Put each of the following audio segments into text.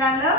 కేంద్రాల్లో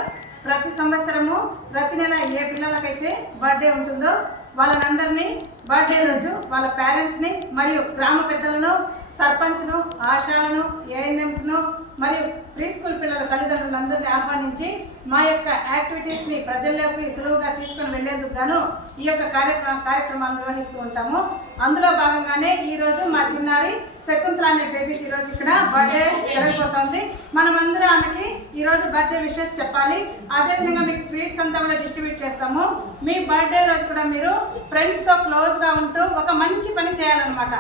ప్రతి సంవత్సరము ప్రతి నెల ఏ పిల్లలకైతే బర్త్డే ఉంటుందో వాళ్ళనందరినీ బర్త్డే రోజు వాళ్ళ పేరెంట్స్ని మరియు గ్రామ పెద్దలను సర్పంచ్ను ఆశాలను ఏఎన్ఎంస్ను మరియు ప్రీ స్కూల్ పిల్లల తల్లిదండ్రులందరినీ ఆహ్వానించి మా యొక్క యాక్టివిటీస్ని ప్రజల్లోకి సులువుగా తీసుకొని వెళ్ళేందుకు గాను ఈ యొక్క కార్యక్రమ కార్యక్రమాలు నిర్వహిస్తూ ఉంటాము. అందులో భాగంగానే ఈరోజు మా చిన్నారి శకుంతల అనే బేబీకి ఈరోజు ఇక్కడ బర్త్డే జరగబోతోంది. మనమందరం ఆమెకి ఈరోజు బర్త్డే విషెస్ చెప్పాలి. అదేవిధంగా మీకు స్వీట్స్ అంతా కూడా డిస్ట్రిబ్యూట్ చేస్తాము. మీ బర్త్డే రోజు కూడా మీరు ఫ్రెండ్స్తో క్లోజ్గా ఉంటూ ఒక మంచి పని చేయాలన్నమాట.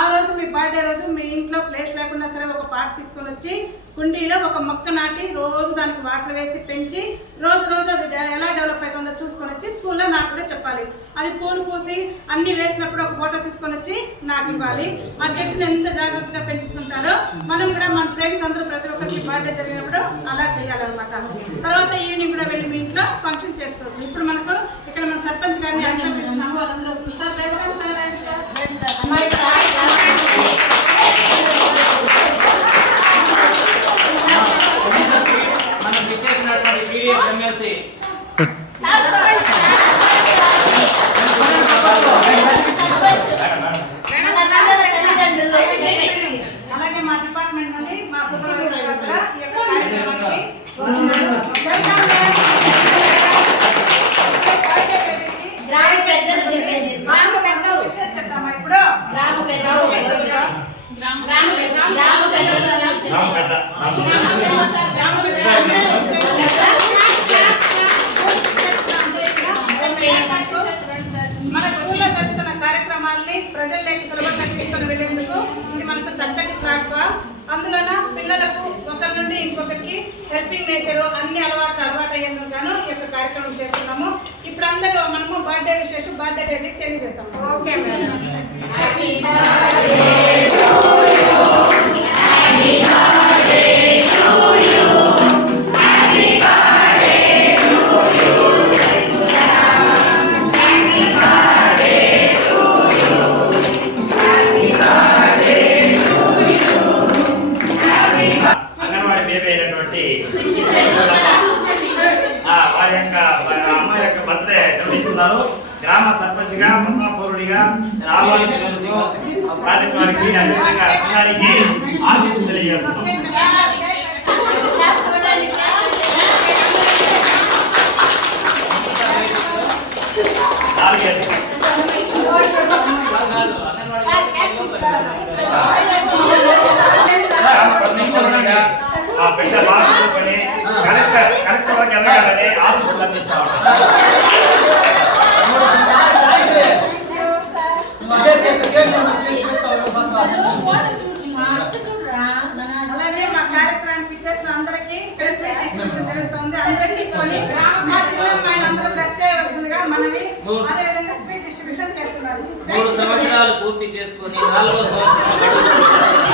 ఆ రోజు మీ బర్త్డే రోజు మీ ఇంట్లో ప్లేస్ లేకున్నా సరే ఒక పాట తీసుకొని వచ్చి కుండీలో ఒక మొక్క నాటి రోజు దానికి వాటర్ వేసి పెంచి రోజు రోజు అది ఎలా డెవలప్ అవుతుందో చూసుకొని వచ్చి స్కూల్లో నాకు కూడా చెప్పాలి. అది పూలు పూసి అన్ని వేసినప్పుడు ఒక ఫోటో తీసుకొని వచ్చి నాకు ఇవ్వాలి. ఆ చెట్టుని ఎంత జాగ్రత్తగా పెంచుతుంటారో మనం కూడా మన ఫ్రెండ్స్ అందరూ ప్రతి ఒక్కరికి బర్త్డే జరిగినప్పుడు అలా చేయాలన్నమాట. తర్వాత ఈవినింగ్ కూడా వెళ్ళి మీ ఇంట్లో ఫంక్షన్ చేసుకోవచ్చు ఇప్పుడు మనకు ఇక్కడ మన సర్పంచ్ గారిని అందరూ పిలిచినాము. వాళ్ళందరూ ఇచ్చేసినటువంటి పీడిఎఫ్ ఎమ్మెల్సీ అలాగే మా డిపార్ట్మెంట్ నుండి మా సూపర్వైజర్ కూడా ఈ యొక్క కార్యక్రమానికి గ్రామ పెద్దలు. గ్రామ పెద్దలు చెప్తామా ఇప్పుడు? గ్రామ పెద్దలు గ్రామ పెద్దలు గ్రామ పెద్దలు రామ్ పెద్ద గ్రామ పెద్దలు మన స్కూల్లో జరుగుతున్న కార్యక్రమాల్ని ప్రజల్లోకి సులభంగా తీసుకొని వెళ్ళేందుకు ఇది మనకు చక్కటి ప్లాట్ఫామ్. అందులోన పిల్లలకు ఒకరి నుండి ఇంకొకరికి హెల్పింగ్ నేచర్ అన్ని అలవాట్లు అలవాటు అయ్యేందుకు గాను ఈ యొక్క కార్యక్రమం చేస్తున్నాము. ఇప్పుడు అందరూ మనము బర్త్డే విశేషం బర్త్డే బేబీకి తెలియజేస్తాము. ఓకే మేడం నిర్వహిస్తున్నారు గ్రామ సర్పంచ్గా పద్మపౌరుడిగా ఆహ్వానించినందుకు ఆ ప్రాజెక్ట్ వారికి అదేవిధంగా చిన్నారికి ఆశీస్సులు తెలియజేస్తున్నాం. నాలుగేళ్ళు గ్రామ కలెక్టర్ కలెక్టర్ వరకు ఎదగాలని ఆశీస్సులు అందిస్తా ఉంటాం మూడు సంవత్సరాలు పూర్తి చేసుకొని నాలుగో సంవత్సరం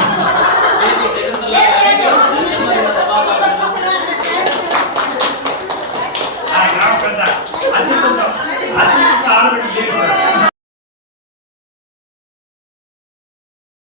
అత్యంత ఆడబిడ్డ జీవిస్తారు.